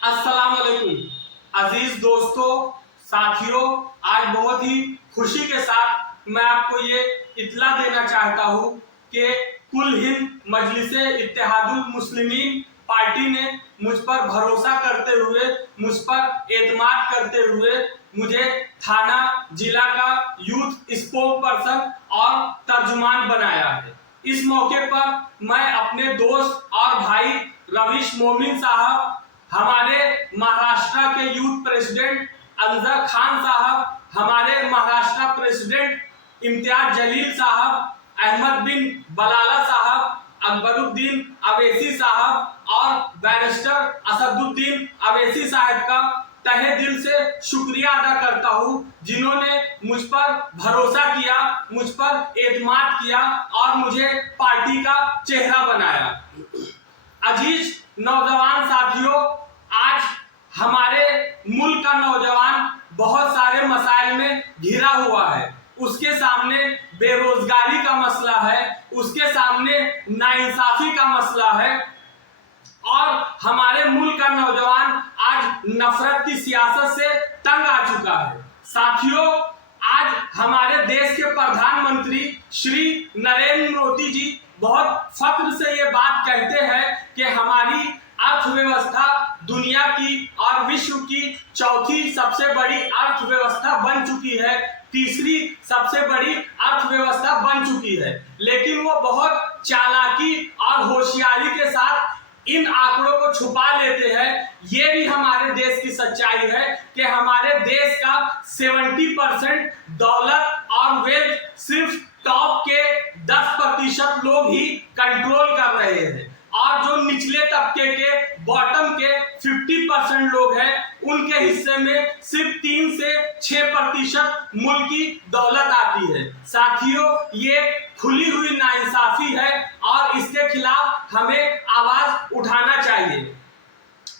अस्सलाम वालेकुम अजीज दोस्तों, साथियों। आज बहुत ही खुशी के साथ मैं आपको ये इत्तला देना चाहता हूँ कि कुल हिंद मजलिसे इत्तेहादुल मुस्लिमीन पार्टी ने मुझ पर भरोसा करते हुए, मुझ पर एतमाद करते हुए मुझे थाना जिला का यूथ स्पोक पर्सन और तर्जुमान बनाया है। इस मौके पर मैं अपने दोस्त और भाई रवीश मोमिन साहब, हमारे महाराष्ट्र के यूथ प्रेसिडेंट अनजर खान साहब, हमारे महाराष्ट्र प्रेसिडेंट इम्तियाज जलील साहब, अहमद बिन बलाला साहब, अकबरुद्दीन अवैसी साहब और बैरिस्टर असदुद्दीन अवैसी साहब का तहे दिल से शुक्रिया अदा करता हूँ, जिन्होंने मुझ पर भरोसा किया, मुझ पर एतमाद किया और मुझे पार्टी का चेहरा बनाया। अजीज नौजवान साथियों, आज हमारे मुल्क का नौजवान बहुत सारे मसाइल में घिरा हुआ है। उसके सामने बेरोजगारी का मसला है, उसके सामने नाइंसाफी का मसला है और हमारे मुल्क का नौजवान आज नफरत की सियासत से तंग आ चुका है। साथियों, आज हमारे देश के प्रधानमंत्री श्री नरेंद्र मोदी जी बहुत फख्र से ये बात कहते हैं कि हमारी अर्थव्यवस्था दुनिया की और विश्व की चौथी सबसे बड़ी अर्थव्यवस्था बन चुकी है, तीसरी सबसे बड़ी अर्थव्यवस्था बन चुकी है। लेकिन वो बहुत चालाकी और होशियारी के साथ इन आंकड़ों को छुपा लेते हैं। ये भी हमारे देश की सच्चाई है कि हमारे देश का 70% दौलत और वेल्थ सिर्फ टॉप के 10% लोग ही कंट्रोल कर रहे हैं और जो निचले तबके के बॉटम के 50% लोग हैं, उनके हिस्से में सिर्फ 3 से 6% मुल्क की दौलत आती है। साथियों, ये खुली हुई नाइंसाफी है और इसके खिलाफ हमें आवाज उठाना चाहिए।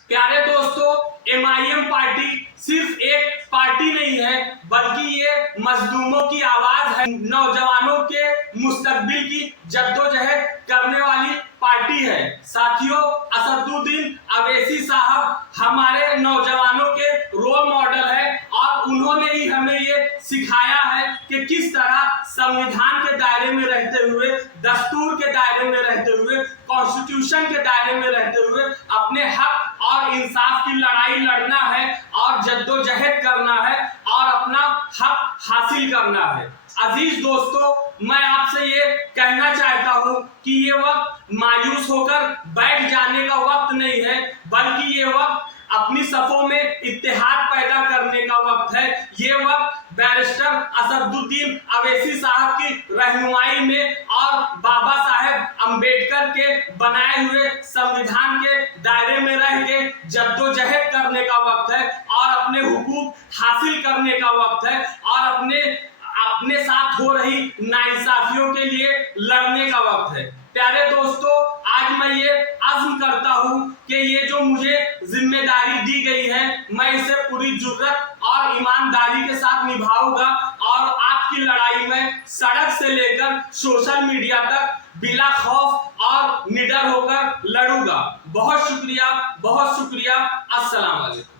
प्यारे दोस्तों, MIM पार्टी सिर्फ एक पार्टी नहीं है, बल्कि ये मजलूमों की आवाज है, नौजवानों के मुस्तकबिल की जद्दोजहद करने वाली पार्टी है। साथियों, असदुद्दीन अवैसी साहब हमारे नौजवानों के रोल मॉडल है और उन्होंने ही हमें ये सिखाया है कि किस तरह संविधान के दायरे में रहते हुए, दस्तूर के दायरे में रहते हुए, कॉन्स्टिट्यूशन के दायरे में रहते हुए अपने हक और इंसाफ की लड़ाई लड़ना है और जद्दोजहद करना है और अपना हक हासिल करना है। अजीज दोस्तों, मैं आपसे ये कहना चाहता हूँ कि ये वक्त मायूस होकर बैठ जाने का वक्त नहीं है, बल्कि ये वक्त अपनी सफों में इत्तेहाद पैदा करने का वक्त है। ये वक्त बैरिस्टर असदुद्दीन अवैसी साहब की रहनुमाई में और बाबा साहेब अम्बेडकर के बनाए हुए संविधान के दायरे में रह के जद्दोजहद करने का वक्त है और अपने हुकूक हासिल करने का वक्त है और अपने साथ हो रही नाइंसाफियों के लिए लड़ने का वक्त है। प्यारे दोस्तों, आज मैं ये अज़्म करता हूँ कि ये जो मुझे जिम्मेदारी दी गई है, मैं इसे पूरी जुर्रत और ईमानदारी के साथ निभाऊंगा और आपकी लड़ाई में सड़क से लेकर सोशल मीडिया तक बिला खौफ और निडर होकर लड़ूंगा। बहुत शुक्रिया, बहुत शुक्रिया। अस्सलाम वालेकुम।